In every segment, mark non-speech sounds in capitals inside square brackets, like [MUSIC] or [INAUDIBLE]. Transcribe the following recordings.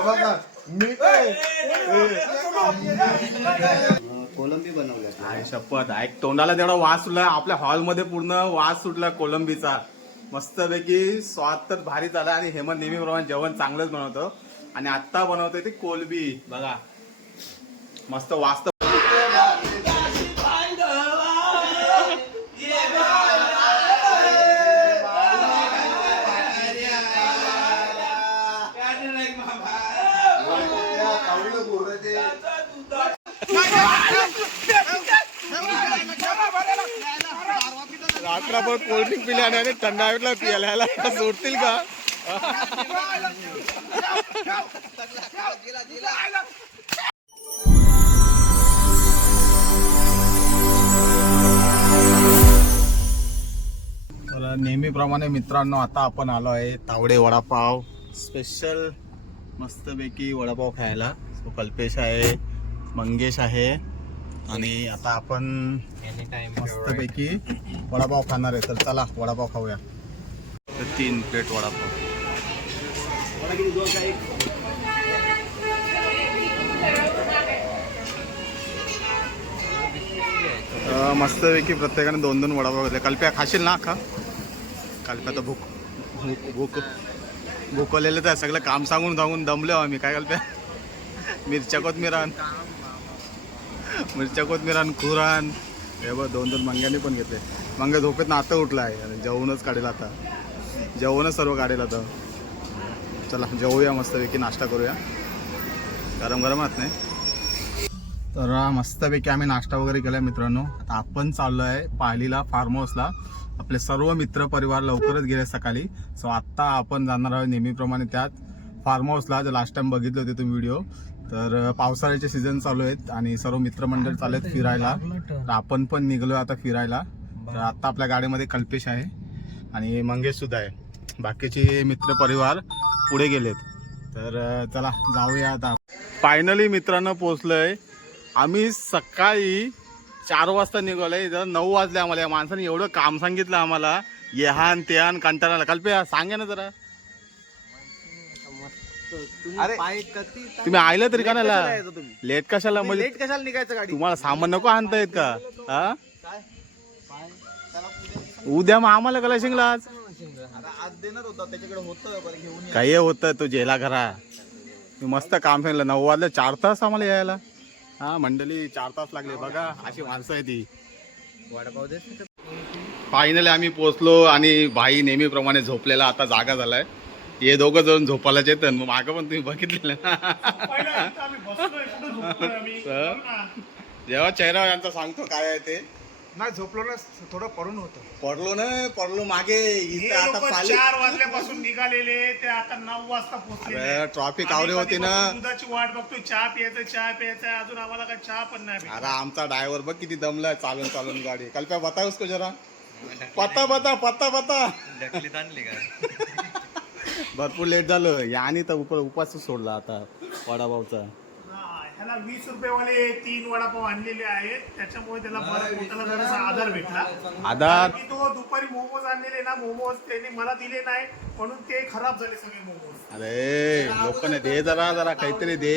बघा मी काय? कोलंबी बनवल्या काय शपथ ऐक तोंडाला तेवढा वास सुटला आपल्या हॉलमध्ये पूर्ण वास सुटला कोलंबीचा. मस्तपैकी स्वाद तर भारी झाला आणि हेमंत नेहमीप्रमाणे जेवण चांगलंच बनवतो. आणि आत्ता बनवतोय ती कोलबी. बघा. मस्त वास्त रात्रभर कोल्ड्रिंक पिल्याने आणि थंडावीला पियाला. सोडतील का? तर नेहमीप्रमाणे मित्रांनो आता आपण आलो आहे तावडे वडापाव. स्पेशल मस्तपैकी वडापाव खायला. सो कल्पेश आहे मंगेश आहे. आणि आता आपण मस्तपैकी वडापाव खाणार आहे. तर चला वडापाव खाऊया. तर तीन प्लेट वडापाव. मस्तपैकी प्रत्येकाने दोन दोन वडापाव घेतले. कल्प्या खाशील ना का कल्प्या तर भूक भूक भूक भूकवलेलं तर सगळं काम सांगून सांगून दमलो आम्ही. काय कल्प्या? मिरच्या कोथमीर आण. मिरच्या कोथमीर आण खुरान हे बघ दोन दोन मंग्याने पण घेतले. मंग्या झोपेत ना आता उठला आहे. आणि जेवणच काढेल आता. जेवणच सर्व काढेल आता. चला जेवूया मस्तपैकी नाश्ता करूया. गरम गरम नाही. तर मस्तपैकी आम्ही नाश्ता वगैरे केला मित्रांनो. आता आपण चाललो आहे पालीला फार्म हाऊसला आपले सर्व मित्र परिवार लवकरच गेले सकाळी. सो आत्ता आपण जाणार आहोत नेहमीप्रमाणे त्यात. फार्म हाऊसला जे लास्ट टाइम बघितलं होते तुम्ही व्हिडिओ तर पावसाळ्याचे सीझन चालू आहेत आणि सर्व मित्रमंडळ चालू आहेत फिरायला. तर आपण पण निघलोय आता फिरायला. तर आत्ता आपल्या गाडीमध्ये कल्पेश आहे आणि मंगेश सुद्धा आहे. बाकीचे मित्र परिवार पुढे गेलेत. तर चला जाऊया आता. फायनली मित्रांनो पोचलोय आम्ही सकाळी चार वाजता निघालोय. इथं नऊ वाजले आम्हाला. या माणसाने एवढं काम सांगितलं आम्हाला. येहान त्यान कंटाळाला कल्पे सांगा ना जरा. अरे तुम्ही आयलं तरी का नाही लेट कशाला? म्हणजे लेट कशाला निघायचं गाडी तुम्हाला सामान नको आणता येत का? हा? उद्या मग आम्हाला कला शिंगला आज? आज देणार होता त्याच्याकडे होतं बरं घेऊन ये. काही होतं तू जेला घरा. मी मस्त काम सांगितलं. नऊ वाजले चार तास आम्हाला यायला. हा मंडळी चार तास लागले. बघा अशी माणसं आहे ती. फायनली आम्ही पोचलो आणि भाई नेहमीप्रमाणे झोपलेला आता जागा झालाय. हे दोघं जण झोपायलाच येतं मग मागं पण तुम्ही बघितलेलं तर जेव्हा चेहरा यांचा सांगतो काय आहे ते. नाही झोपलो ना थोडं पडून होतं. पडलो ना पडलो मागे. इथं आता पाली चार वाजल्यापासून निघालेले ते आता नऊ वाजता पोहोचले ट्रॉफिक आवरे होती ना. दुधाची वाट बघतोय चहा प्यायचं चहा प्यायचं अजून आम्हाला काय चहा पण नाही. अरे आमचा ड्रायव्हर बघ किती दमलाय चालून चालून गाडी. काल काय बताव उसको जरा. पत्ता पत्ता पत्ता पत्ता भरपूर लेट झालं. याने तर उप उपास सोडला आता वडाभाऊचा हा, ह्याला वीस रुपयेवाले तीन वडापाव आणलेले आहेत. त्याच्यामुळे त्याला बरं पोटाला जरासा आधार भेटला. आधार? मी तो दुपारी मोमोज आणलेले ना मोमोज त्यांनी मला दिले नाही म्हणून ते खराब झाले सगळे मोमोज. अरे लोकांना दे जरा जरा काहीतरी दे.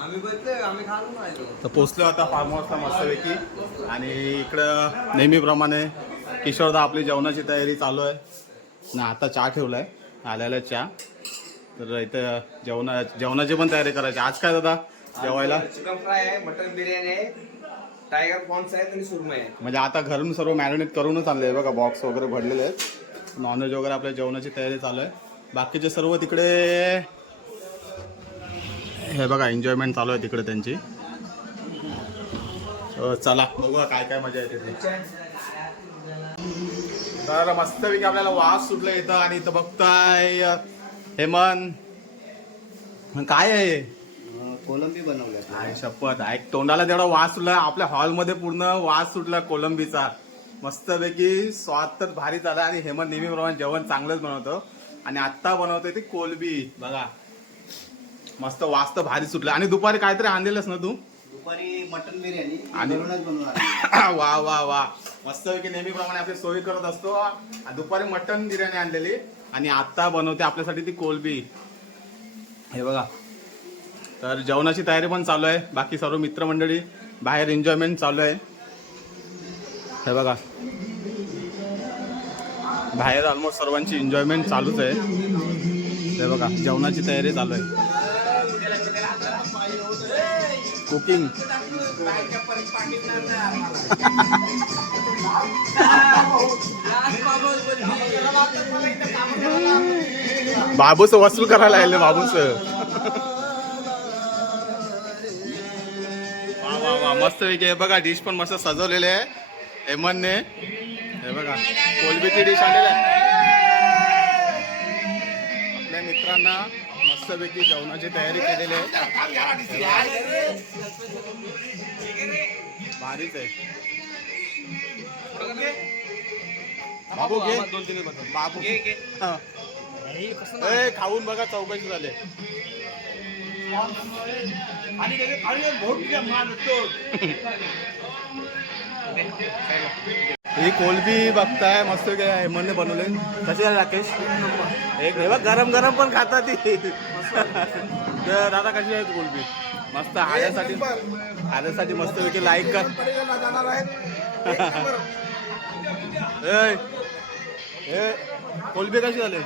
आम्ही बघतोय आम्ही खाऊन राहिलो. तर पोचलो आता फार्म हाऊसला मस्तपैकी. आणि इकडं नेहमीप्रमाणे किशोरदा आपली जेवणाची तयारी चालू आहे. ना आता चहा ठेवलाय. आल्याला चहा. तर इथं जेवणा जेवणाची पण तयारी करायची. आज काय दादा? जेवायला? चिकन फ्राय आहे मटन बिर्याणी आहे टायगर प्रॉन्स आहेत आणि सुरमई आहे. म्हणजे आता घरून सर्व मॅरिनेट करूनच आणले बघा बॉक्स वगैरे भरलेले आहेत. नॉनव्हेज वगैरे आपल्या जेवणाची तयारी चालू आहे. बाकीचे सर्व तिकडे हे बघा एन्जॉयमेंट चालू आहे तिकडे त्यांची. चला बघूया काय काय मजा येते तर मस्तपैकी आपल्याला वास सुटला इथं आणि इथं बघताय हेमंत. काय आहे? कोलंबी बनवल्या काय शपथ ऐक तोंडाला तेवढा वास सुटला आपल्या हॉलमध्ये पूर्ण वास सुटला कोलंबीचा. मस्तपैकी स्वाद तर भारी झाला आणि हेमंत नेहमीप्रमाणे जेवण चांगलंच बनवतो. आणि आत्ता बनवतोय ती कोलबी. बघा. मस्त वास तर भारी सुटला. आणि दुपारी काहीतरी आणलेलंस ना तू? दुपारी मटन बिर्याणी. आणि- घरूनच बनवणार. [LAUGHS] वा वा वा. मस्तपैकी नेहमीप्रमाणे आपली सोयी करत असतो. दुपारी मटन बिर्याणी आणलेली. आणि आत्ता बनवते आपल्यासाठी ती कोलबी. हे बघा. तर जेवणाची तयारी पण चालू आहे. बाकी सर्व मित्रमंडळी बाहेर एन्जॉयमेंट चालू आहे. हे बघा. बाहेर ऑलमोस्ट सर्वांची एन्जॉयमेंट चालूच आहे. हे बघा जेवणाची तयारी चालू आहे. कुकिंग. बाबूस वसूल करायला आले बाबूस मस्त पैकी. हे बघा डिश पण मस्त सजवलेले आहे. हेमनने. हे बघा कोलबीची डिश आणलेली आहे. आपल्या मित्रांना मस्तपैकी जेवणाची तयारी केलेली आहे. भारीच आहे. बाबू घे. बाबू. हा. ए, खाऊन बघा चौकशी झाले. [LAUGHS] ही कोलबी बघताय मस्त काय हेमनने बनवले. कसे झाले राकेश? एक बघ गरम गरम पण खातात ती. तर दादा कशी आहे कोलबी? मस्त हाड्यासाठी हाड्यासाठी मस्त पैकी लाईक कर. कोलबी कशी झाले?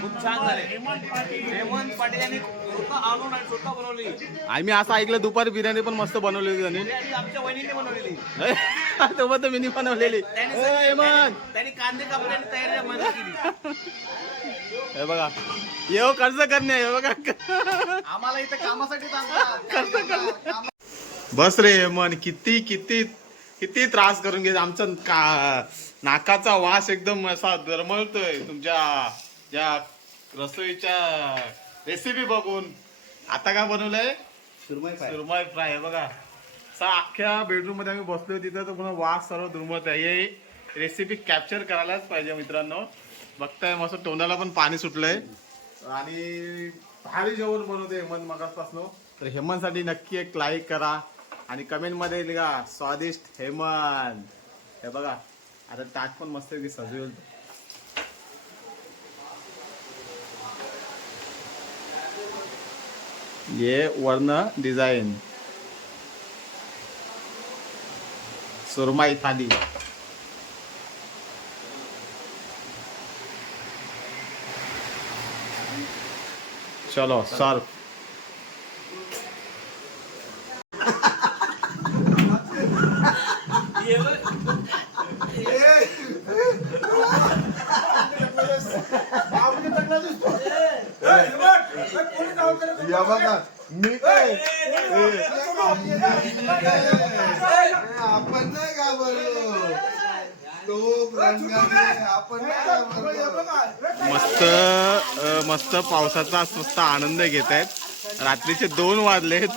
खूप छान झाले. हेमंत पाटील यांनी आणून आणि स्वतः बनवली. आम्ही असं ऐकलं दुपारी बिर्याणी पण मस्त बनवली होती त्यांनी आमच्या वहिनीने बनवलेली. तर मिनी बनवलेली. त्यांनी कांदे तयारी मदत केली. हे बघा. येऊ कर्ज करणे हे बघा. आम्हाला इथे कामासाठी बस रे मन किती किती किती त्रास करून घे आमचा का नाकाचा वास एकदम असा दरमळतोय तुमच्या या रसोईच्या रेसिपी बघून. आता काय बनवलंय? सुरमई फ्राय हे बघा. अख्ख्या बेडरूममध्ये आम्ही बसलो तिथं तर पुन्हा वास सर्व दुर्मत आहे. हे रेसिपी कॅप्चर करायलाच पाहिजे मित्रांनो. बघताय मस्त तोंडाला पण पाणी सुटलंय. आणि भारी जेवण बनवते हेमंत मगासपासून. तर हेमंतसाठी नक्की एक लाईक करा. आणि कमेंटमध्ये येईल का स्वादिष्ट हेमंत. हे बघा आता ताट पण मस्त सजवेल. ये वर्ण डिझाईन सुरमाई थाली चलो सर्व या बघा मी काय तो रंगाने आपण मस्त अ, मस्त पावसाचा मस्त आनंद घेत आहेत. रात्रीचे दोन वाजलेत.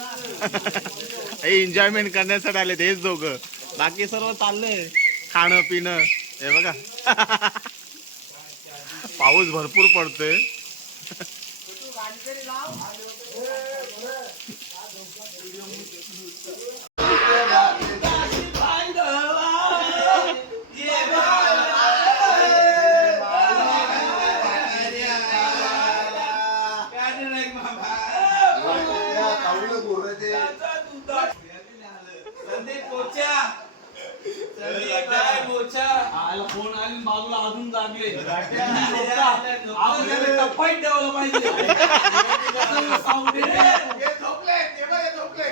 हे एन्जॉयमेंट करण्यासाठी आलेत हेच दोघं. बाकी सर्व चाललंय खाणं पिणं. हे बघा. पाऊस भरपूर पडतोय. फोन आली बाजूला अजून जागले. आपल्याला टप्पाही ठेवलं पाहिजे. Sound येते.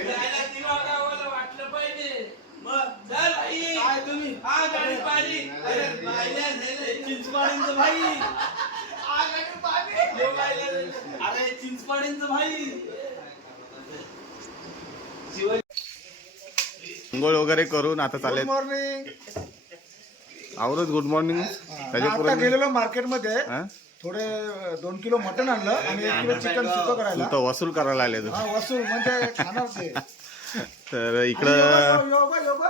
जायला दिवागावाला वाटलं पाहिजे मग चल भाई काय तुम्ही हा गाडी पाहिली. अरे चिंचपाड्यांचं भाई यो पाहिल्या झाले. अरे चिंचपाड्यांचं भाई. अंघोळ वगैरे करून आता चालेल. मॉर्निंग आवरच गुड मॉर्निंग त्याच्या आता पुढे गेलेलो मार्केटमध्ये? थोडे दोन किलो मटन आणलं आणि एक किलो चिकन सुकं करायला. वसूल करायला आले तू हा वसूल म्हणजे खाणार ते. तर इकडं यो- यो-.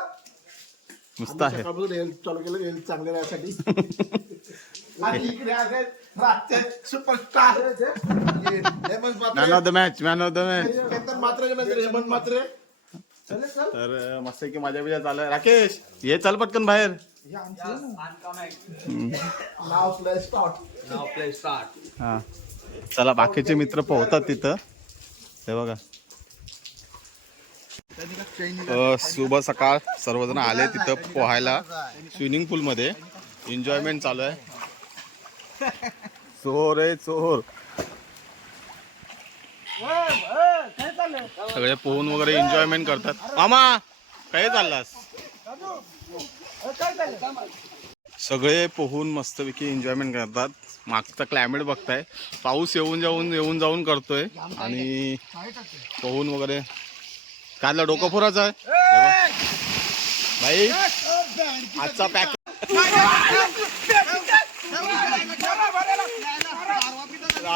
नुसतं आहे. सकाळपासून हेल्थ चालू केलं हेल्थ चांगलं राहण्यासाठी. [LAUGHS] आणि इकडे आहेत. रातचे superstar Hemant man of the match man of the match नंतर हेमंत म्हात्रे चल तर मस्त की माझ्या बिजा चालू राकेश ये चल पटकन बाहेर. हे चला बाकीचे मित्र पोहतात तिथं. हे बघा. शुभ सकाळ. सर्वजण आले तिथं पोहायला. स्विमिंग पूल मध्ये. एन्जॉयमेंट चालू आहे. [LAUGHS] चोर आहे चोर. सगळे पोहून वगैरे एन्जॉयमेंट करतात. मामा काय चाललास? सगळे पोहून मस्तपैकी एन्जॉयमेंट करतात. मागचा क्लायमेट बघताय. पाऊस येऊन जाऊन येऊन जाऊन करतोय. आणि पोहून वगैरे. काढला डोकं फोराचं? आहे. भाई आजचा पॅक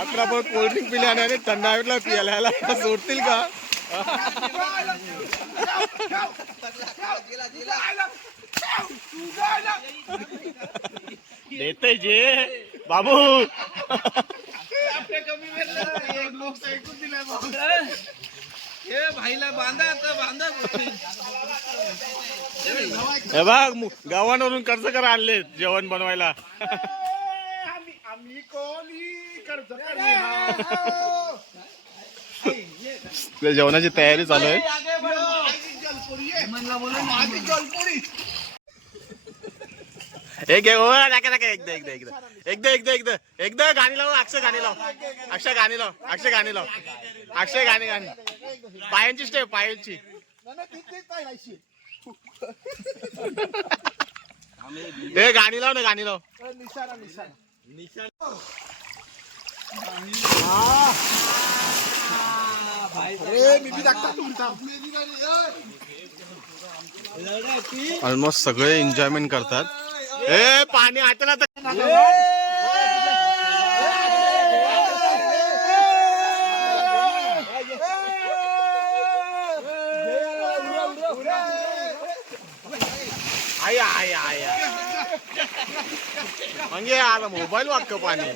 रात्रभर कोल्ड्रिंक पिल्याने आणि थंड हवेतला पियाला. सोडतील का? देते जे. बाबू. हे हे बघ गावांवरून कर्ज करा आणले जेवण बनवायला. आम्ही आम्ही कोणी कर्ज आपल्या जेवणाची तयारी चालू आहे. एक घे ओ नका नका एकदा एकदा एकदा एकदा एकदा एकदा एकदा गाणी लाव अक्षय गाणी लाव. अक्षय गाणी लाव अक्षय गाणी लाव. अक्षय गाणी गाणी. पायांची स्टेप पायांची. ए गाणी लाव ना गाणी लाव. निशाणा निशाणा तुमचा ऑलमोस्ट सगळे एन्जॉयमेंट करतात. ए पाणी आटला तर म्हणजे आलं मोबाईल वाक्क पाणी.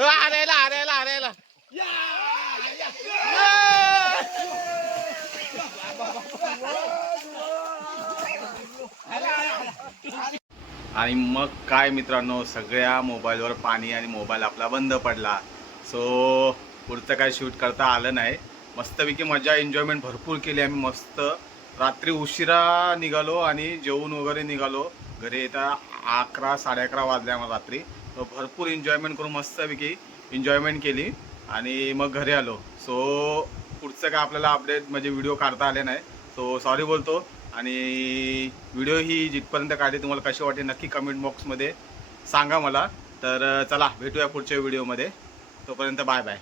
आरेला आरेला आरेला. आणि मग काय मित्रांनो सगळ्या मोबाईलवर पाणी आणि मोबाईल आपला बंद पडला. सो पुढचं काय शूट करता आलं नाही. मस्तपैकी मजा एन्जॉयमेंट भरपूर केली आम्ही मस्त. रात्री उशिरा निघालो आणि जेवून वगैरे निघालो. घरी येता अकरा साडे अकरा वाजले आम्हाला रात्री. तर भरपूर एन्जॉयमेंट करून मस्तपैकी एन्जॉयमेंट केली आणि मग घरी आलो. सो पुढचं काय आपल्याला अपडेट म्हणजे व्हिडिओ काढता आले नाही. सो सॉरी बोलतो. आणि व्हिडिओ ही जिथपर्यंत काढली तुम्हाला कशी वाटते नक्की कमेंट बॉक्समध्ये सांगा मला. तर चला भेटूया पुढच्या व्हिडिओमध्ये तोपर्यंत बाय बाय